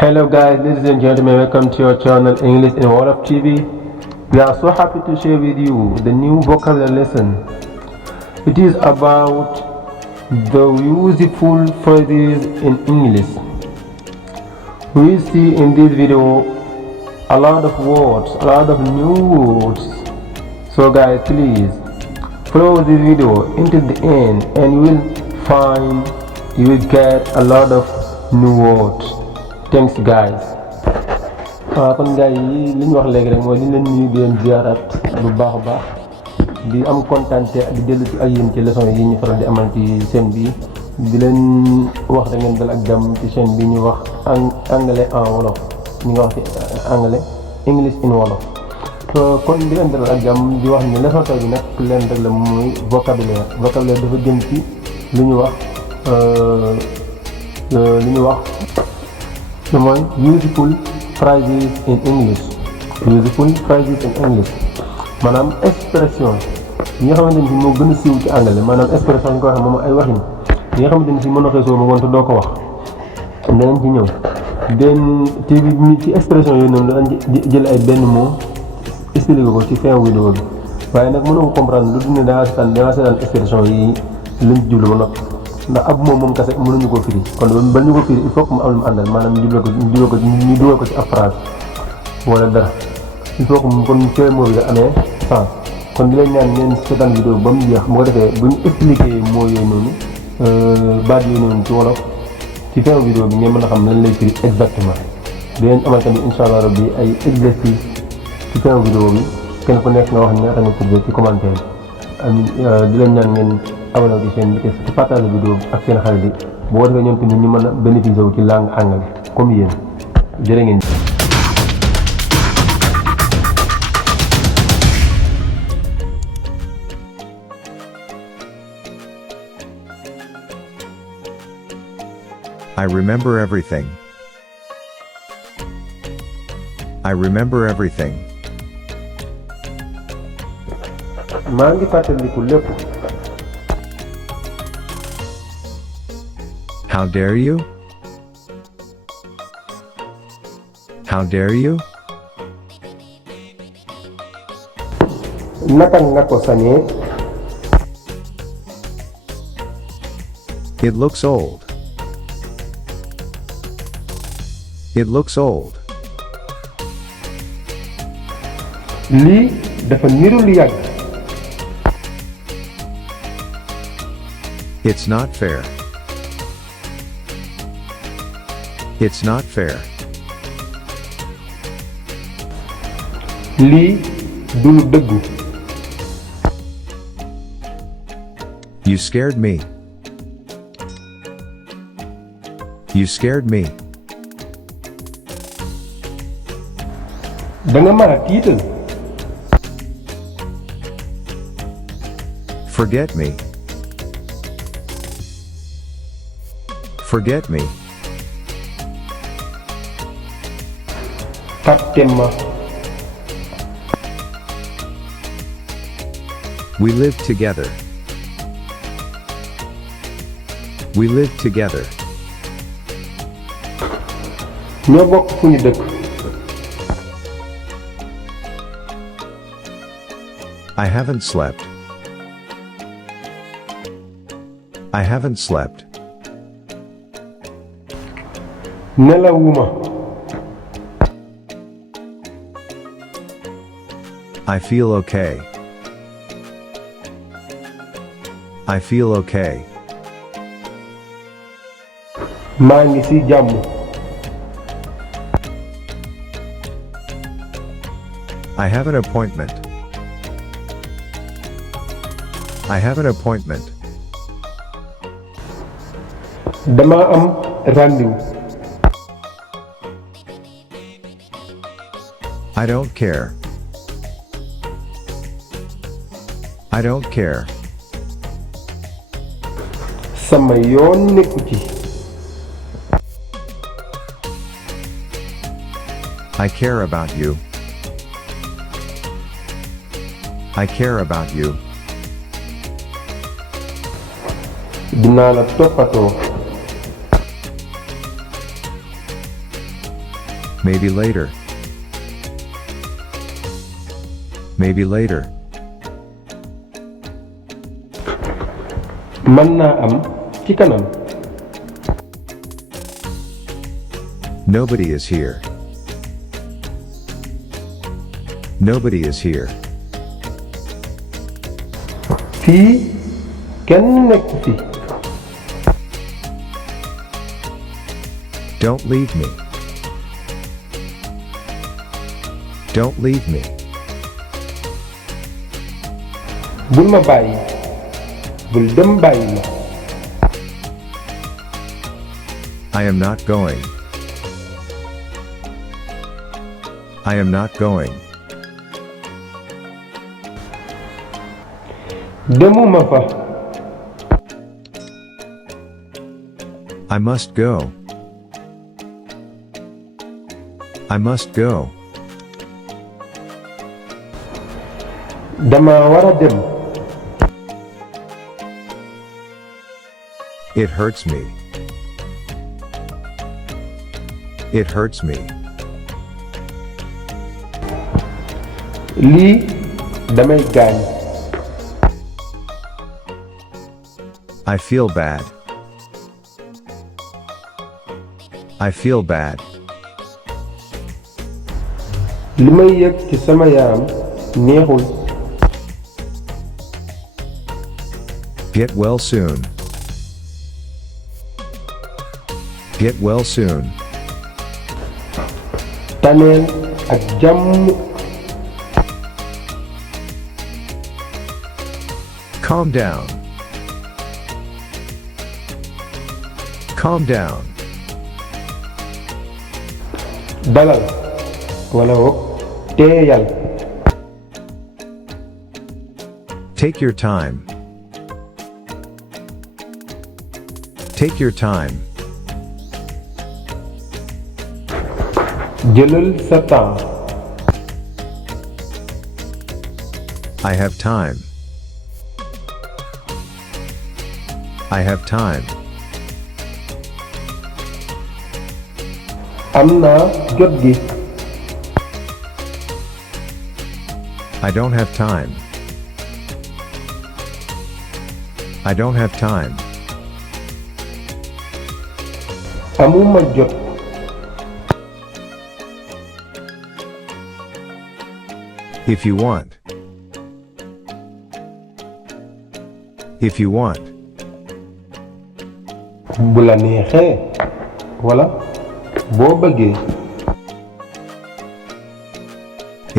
Hello guys, ladies and gentlemen, welcome to your channel English in WOLOF TV. We are so happy to share with you the new vocabulary lesson. It is about the useful phrases in English. We will see in this video a lot of words, a lot of new words. So guys, please follow this video until the end and you will get a lot of new words. Thanks guys. kon gars yi li ñu wax léegi rek mooy di leen nuyu di leen ziarat bu baax a baax di am kontante di dellu ci ak yéen ci leçon yi ñu faral di amal ci chaîne bi di leen wax da ngeen dal ak jàmm ci chaîne bi ñu wax anglais en wolof ñu nga wax ci anglais English in wolof. kon di leen dalal ak jàmm di wax ni leçon tey bi nag leen rek la muy vocabulaire dafa jëm ci lu ñu wax mooy useful phrases in English. Useful phrases in English maanaam expression yi nga xamante ni si moo gën a siiw ci anglais maanaam expression yi ko waxee moom ay waxin yi nga xamante ni si mën na xëy soo ma woon te doo ko wax danañ ci ñëw ci expression yooyu noonu danañ jël ay benn mot expliqué ko ci fin vidéo bi waaye nag mënoo ko comprendre lu dul ne dangaa seetaan expression yi luñ jublu ba noppi ndax ab moom kese mënuñu koo firi kon ba ñu ko firi il faut que mu am lu mu àndal maanaam ñu dugal ko ci ab phrase wala dara il faut que kon cooy moo bi nga amee sens kon di leen ñaan ngeen seetaan vidéo ba mu jeex bu ko defee bu ñu expliqué moo yooyu noonu baat yooyu noonu ci wolof ci fin vidéo bi ngeen mën a xam lan lay firi exactement dinañ amal tamit incha allah rabbi ay exercice ci fin vidéo bi kenn ku nekk nga wax ñaata nga tuddee ci commentaire di leen ñaan ngeen abonné wu ci chaîne bi ci partage vidéo bi ak seen xarit yi boo defee ñoom tamit ñu mën a bénéficier wu ci langue anglais comme yéen jërë ngeen. I remember everything. I remember everything. maa ngi fàttaliku lépp. How dare you? How dare you? naka nga ko sañee. It looks old. It looks old. lii dafa niru lu yàgg. It's not fair. It's not fair. lii du lu dëggu. You scared me. You scared me. danga ma tiital. Forget me. Forget me. fàtte ma. We live together. We live together. ñoo bokk fu ñu dëkk. I haven't slept. I haven't slept. nelawuma. I feel okay. I feel okay. maa ngi ci jàmm. I have an appointment. I have an appointment. dama am rendez-vous. I don't care. I don't care. sama yoon nekku ci. I care about you. I care about you. dinaa la toppatoo. Maybe later. Maybe later. mën naa am ci kanam. Nobody is here. Nobody is here. fii kenn nekk fi. Don't leave me. Don't leave me. bul ma bàyyi. bul dem bàyyi ma. I am not going. I am not going. demuma fa. I must go. I must go. dama war a dem. It hurts me. It hurts me. lii damay gaañ. I feel bad. I feel bad. li may yëg ci sama yaram neexul. Get well soon. Get well soon. taneel ak jàmm. Calm down. Calm down. dalal wala wok teeyal. Take your time. Take your time. jëlal sa temps. I have time. I have time. am naa jot gi. I don't have time. I don't have time. amuma jot. If you want. If you want. bu la neexee wala boo bëggee.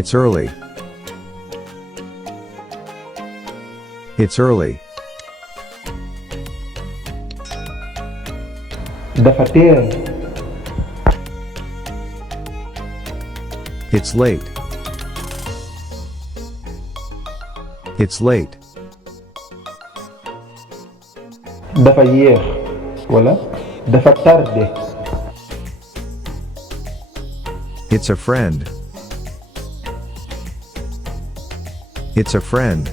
It's early. It's early. dafa teel. It's late. It's late. dafa yéex wala dafa tardé. It's a friend. It's a friend.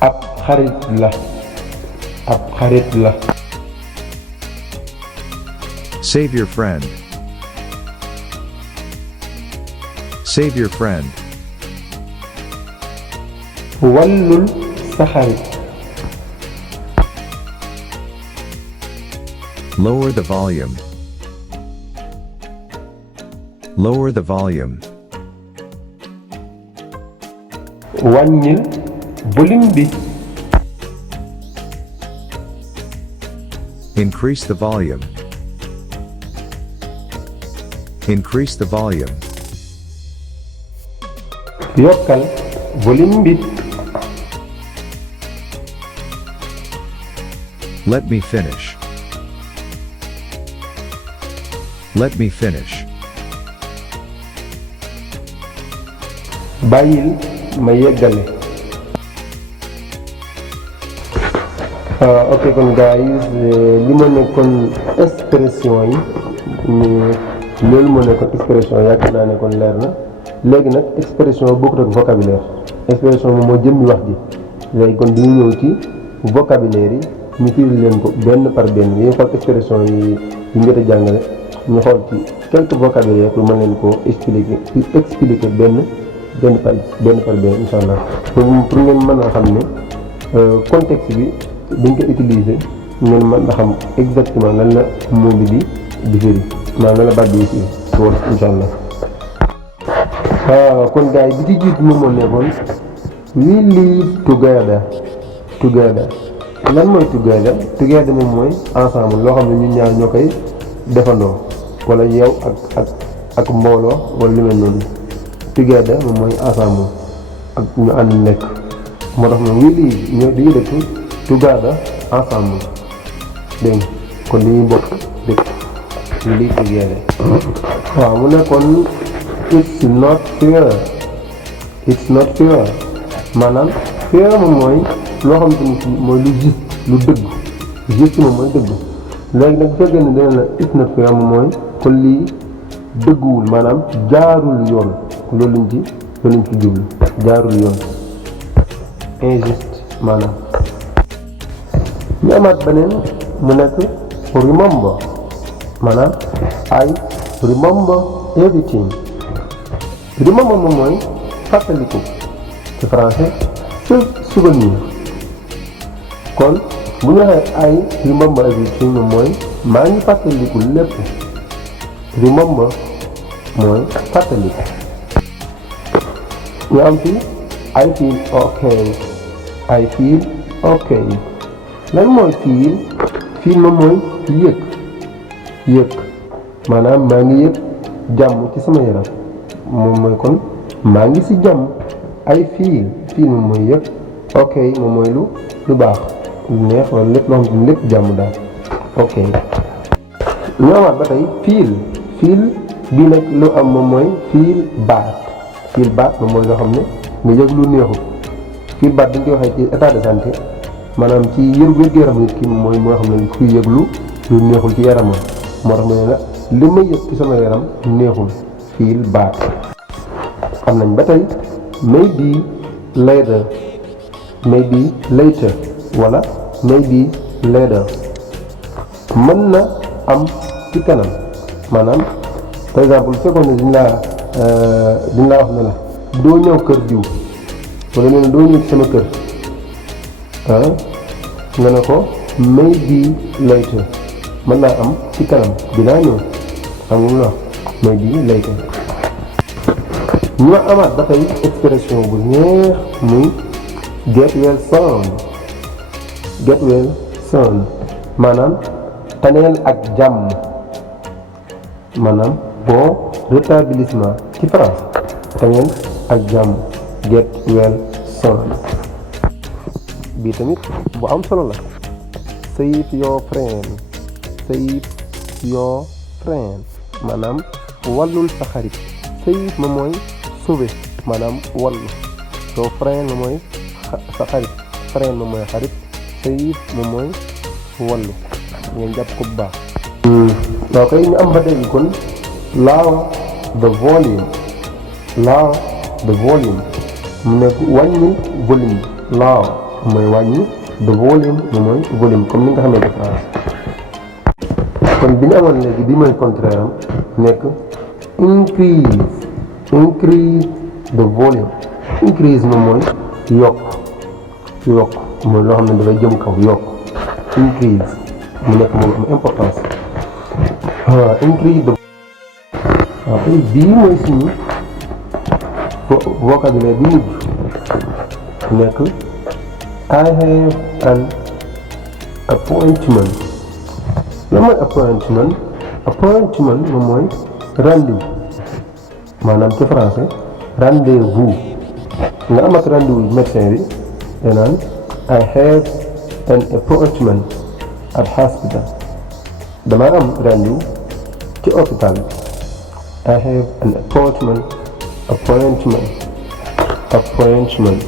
ab xarit la. ab xarit la. Save your friend. Save your friend. wallul sa xarit. Lower the volume. Lower the volume. wàññil volume bi. Increase the volume. Increase the volume. yokkal volume bi. Let me finish. Let me finish. bàyyil ma yeggale. ok kon guys li ma nekkoon expression yi loolu moo nekkoon expression yaakaar naa ne kon leer na. léegi nag expression bokkut ak vocabulaire. expression moom moo jëmmi wax ji. léegi kon dañu ñëw ci vocabulaire yi ñu firi leen ko benn par benn yi xool expression yi njëkk a jàngale ñu xool ci quelques vocabulaire pour mën leen koo expliquer benn par benn incha allah pour ngeen mën a xam ne contexte bi dañ ko utiliser ngeen mën a xam exactement lan la mot bi di firi maanaam lan la baat bi firi wolof incha allah. kon gars yi bi ci jiitu moom moo nekkoon we live together lan mooy together moom mooy ensemble loo xam ne ñun ñaar ñoo koy defandoo wala yow ak mbooloo wala lu mel noonu together moom mooy ensemble ak ñu ànd nekk moo tax moom we live ñoo dañuy dëkk together ensemble dégg nga kon dañuy bokk dëkk we live together. waaw mu nekkoon it's not fair maanaam fair moom mooy loo xam te ni mooy lu juste moom mooy dëgg léegi nag bu fekkee ne dana la it's not fair moom mooy kon lii dëgguwul maanaam jaarul yoon loolu lañ ci jublu jaarul yoon injuste maanaam. ñu amaat beneen mu nekk remember maanaam I remember everything. remember moom mooy fàttaliku ci français souvenir kon bu ñu waxee ay remember everything moom mooy maa ngi fàttaliku lépp remember mooy fàttaliku. ñu am fi I feel okay lan mooy feel moom mooy yëg maanaam maa ngi yëg jàmm ci sama yaram moom mooy kon maa ngi ci jàmm I feel moom mooy yëg ok moom mooy lu baax lu neex wala lépp loo xam ne lépp jàmm daal ok. ñu amaat ba tey feel bii nag lu am moom mooy feel bad moom mooy loo xam ne nga yëg lu neexul feel bad dañ koy waxee ci état de santé maanaam ci wér-gu-yaram nit ki mooy moo xam ne kuy yëg lu neexul ci yaramam moo tax mu ne la li may yëg ci sama yaram neexul feel bad. am nañ ba tey maybe later wala maybe later mën na am ci kanam maanaam par exemple fekkoon ne diñ laa wax ne la doo ñëw kër diw wala nee na doo ñëw ci sama kër nga ne ko maybe later mën naa am ci kanam dinaa ñëw xam nga lu wax maybe later. ñu amaat ba tey expression bu neex muy get well soon maanaam taneel ak jàmm maanaam bon rétablissement ci France taneel ak jàmm get well soon. bii tamit bu am solo la save your friend maanaam wallul sa xarit save moom mooy sauver maanaam wallu soo friend moom mooy sa xarit friend moom mooy xarit save moom mooy wallu ngeen jàpp ko bu baax. waaw kay ñu am ba léegi kon lower the volume mu nekk wàññi volume bi lower mooy wàññi the volume moom mooy volume comme ni nga xamee différence. kon bi ñu amoon léegi bi mooy contraire am nekk increase the volume increase moom mooy yokk mooy loo xam ne dafay jëm kaw yokk increase mu nekk moom am importance. waaw increase the waaw tey bii mooy suñu vocabulaire bi mujj nekk I have an appointment. lan mooy appointment moom mooy rendez-vous maanaam ci français rendez-vous nga am ak rendez-vous médecin bi da naan I have an appointment at hospital dama am rendez-vous ci hôpital bi I have an appointment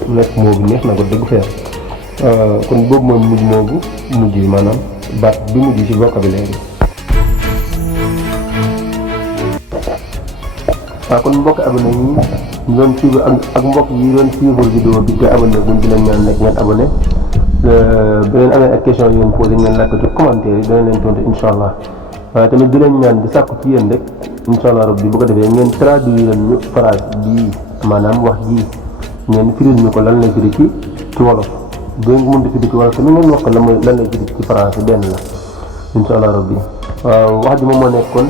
nekk moo bi neex na ko dëgg feer kon boobu mooy mujj maanaam baat bi mujj ci vocabulaire yi. waaw kon mbokk abonné yi ñu doon suivre ak mbokk yi doon suivre vidéo bi te abonné buñ di leen ñaan nekk ngeen abonné bu leen amee ak question yi ngeen posé ngeen laaj ko ci commentaire yi dana leen tontu incha allah waaye tamit di leen ñaan di sàkku ci yéen rek incha allah rabbi bu ko defee ngeen traduire ñu phrase bii maanaam wax ji ngeen firil ñu ko lan lay firi ci wolof bu ngeen mënta firi ci wolof tamit ngeen wax ko lan lay firi ci français benn la incha allah rabbi waaw wax ji moom moo nekkoon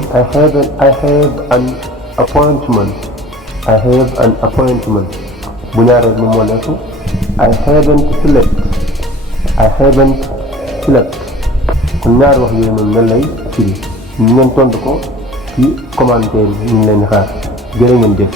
I have an appointment bu ñaareel moom moo nekk I haven't slept kon ñaari wax yooyu moom lan lay firi ñu ngeen tontu ko ci commentaire yi ñu ngi leen di xaar jërë ngeen jëf